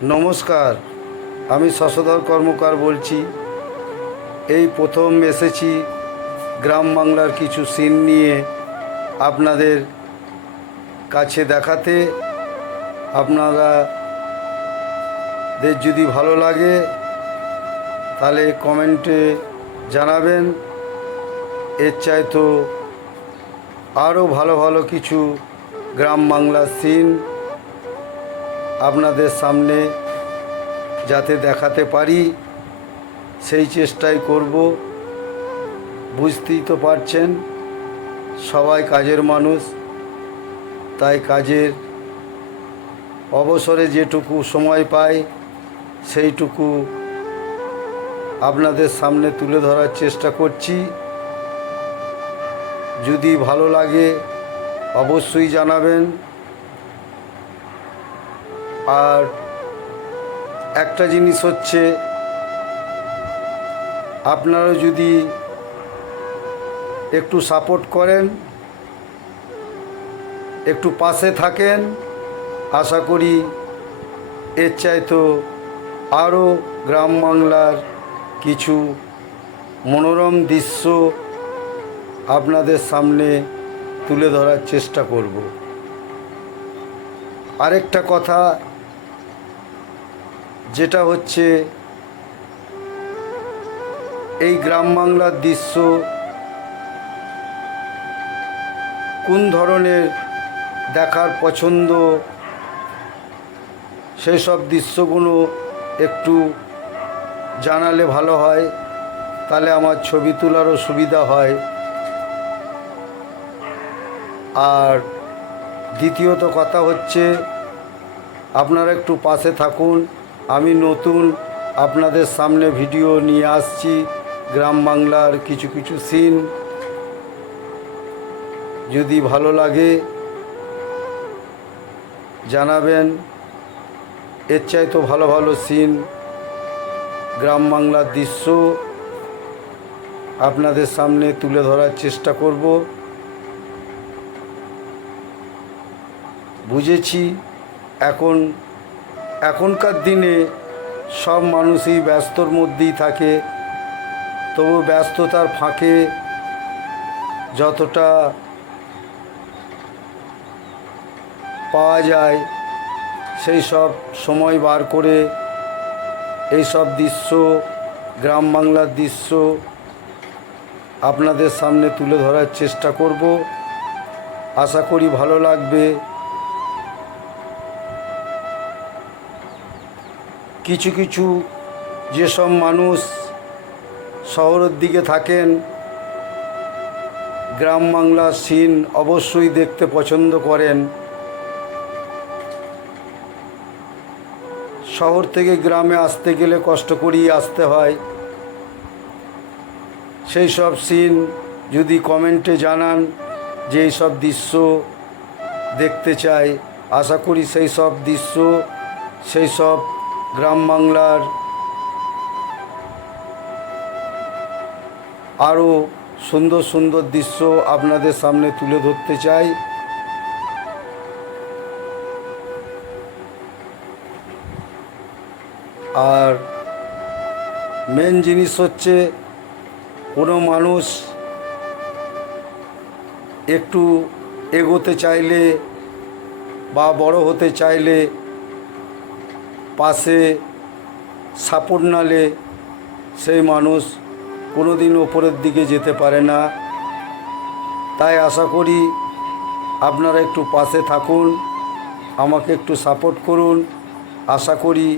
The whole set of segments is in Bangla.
নমস্কার, আমি শশধর কর্মকার বলছি। এই প্রথম এসেছি গ্রাম বাংলার কিছু সিন নিয়ে আপনাদের কাছে দেখাতে। আপনাদের যদি ভালো লাগে তাহলে কমেন্টে জানাবেন। এর চাইতো আরও ভালো ভালো কিছু গ্রাম বাংলার সিন আপনাদের সামনে যাতে দেখাতে পারি সেই চেষ্টাই করব। বুঝতেই তো পারছেন সবাই কাজের মানুষ, তাই কাজের অবসরে যেটুকু সময় পাই সেইটুকু আপনাদের সামনে তুলে ধরার চেষ্টা করছি। যদি ভালো লাগে অবশ্যই জানাবেন। আর একটা জিনিস হচ্ছে, আপনারা যদি একটু সাপোর্ট করেন, একটু পাশে থাকেন, আশা করি এর চাইতো আরও গ্রাম বাংলার কিছু মনোরম দৃশ্য আপনাদের সামনে তুলে ধরার চেষ্টা করব। আরেকটা কথা যেটা হচ্ছে, এই গ্রাম বাংলার দৃশ্য কোন ধরনের দেখার পছন্দ, সেই সব দৃশ্যগুলো একটু জানালে ভালো হয়, তাহলে আমার ছবি তোলারও সুবিধা হয়। আর দ্বিতীয়ত কথা হচ্ছে, আপনারা একটু পাশে থাকুন। আমি নতুন আপনাদের সামনে ভিডিও নিয়ে আসছি গ্রাম বাংলার কিছু কিছু সিন। যদি ভালো লাগে জানাবেন। এর চাইতো ভালো ভালো সিন, গ্রাম বাংলার দৃশ্য আপনাদের সামনে তুলে ধরার চেষ্টা করব। বুঝেছি এখনকার দিনে সব মানুষই ব্যস্তর মধ্যেই থাকে, তবু ব্যস্ততার ফাঁকে যতটা পাওয়া যায় সেই সব সময় বার করে এই সব দৃশ্য, গ্রাম বাংলার দৃশ্য আপনাদের সামনে তুলে ধরার চেষ্টা করব। আশা করি ভালো লাগবে। কিছু কিছু যেসব মানুষ শহরের দিকে থাকেন, গ্রাম বাংলার সিন অবশ্যই দেখতে পছন্দ করেন। শহর থেকে গ্রামে আসতে গেলে কষ্ট করেই আসতে হয়। সেই সব সিন যদি কমেন্টে জানান যে এই সব দৃশ্য দেখতে চাই, আশা করি সেই সব দৃশ্য, সেই সব গ্রাম বাংলার আরও সুন্দর সুন্দর দৃশ্য আপনাদের সামনে তুলে ধরতে চাই। আর মেন জিনিস হচ্ছে, কোনো মানুষ একটু এগোতে চাইলে বা বড় হতে চাইলে পাশে সাপোর্ট নালে সেই মানুষ কোনো দিন ওপরের দিকে যেতে পারে না। তাই আশা করি আপনারা একটু পাশে থাকুন, আমাকে একটু সাপোর্ট করুন। আশা করি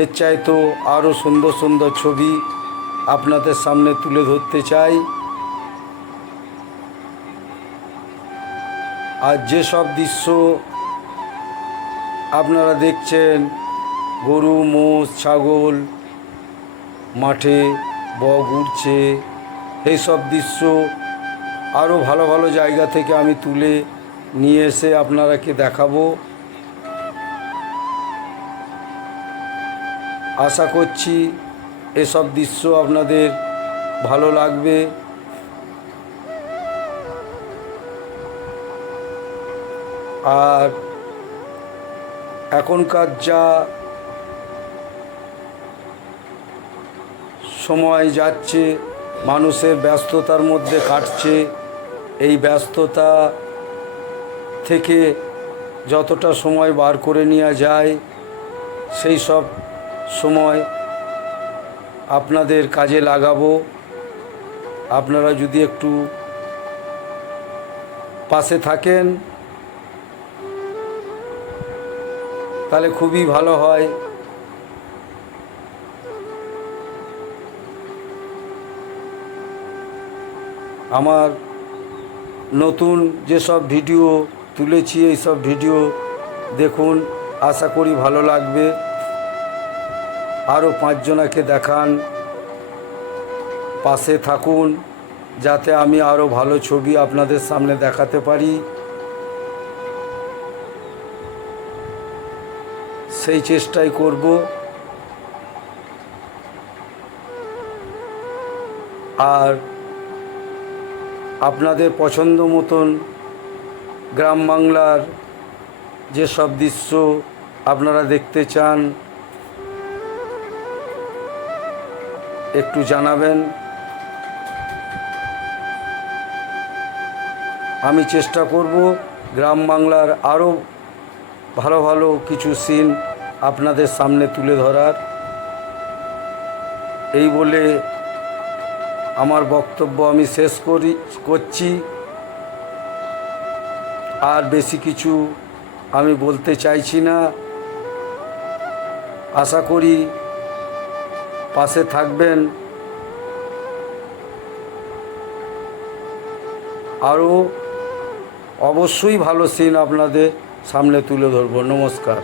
এর চাইতো আরও সুন্দর সুন্দর ছবি আপনাদের সামনে তুলে ধরতে চাই। আর যেসব দৃশ্য আপনারা দেখছেন, গরু, মোষ, ছাগল মাঠে বক উড়ছে, এইসব দৃশ্য আরও ভালো ভালো জায়গা থেকে আমি তুলে নিয়ে এসে আপনারাকে দেখাবো। আশা করছি এসব দৃশ্য আপনাদের ভালো লাগবে। আর এখনকার যা সময় যাচ্ছে, মানুষের ব্যস্ততার মধ্যে কাটছে। এই ব্যস্ততা থেকে যতটা সময় বার করে নেওয়া যায় সেই সব সময় আপনাদের কাজে লাগাবো। আপনারা যদি একটু পাশে থাকেন তাহলে খুবই ভালো হয়। আমার নতুন যেসব ভিডিও তুলেছি এই সব ভিডিও দেখুন, আশা করি ভালো লাগবে। আরও 5 জনাকে দেখান, পাশে থাকুন, যাতে আমি আরও ভালো ছবি আপনাদের সামনে দেখাতে পারি। সেই চেষ্টাই করব। আর আপনাদের পছন্দ মতন গ্রাম বাংলার যেসব দৃশ্য আপনারা দেখতে চান একটু জানাবেন। আমি চেষ্টা করব গ্রাম বাংলার আরও ভালো ভালো কিছু সিন আপনাদের সামনে তুলে ধরার। এই বলে আমার বক্তব্য আমি শেষ করছি। আর বেশি কিছু আমি বলতে চাইছি না। আশা করি পাশে থাকবেন। আরও অবশ্যই ভালো সিন আপনাদের সামনে তুলে ধরব। নমস্কার।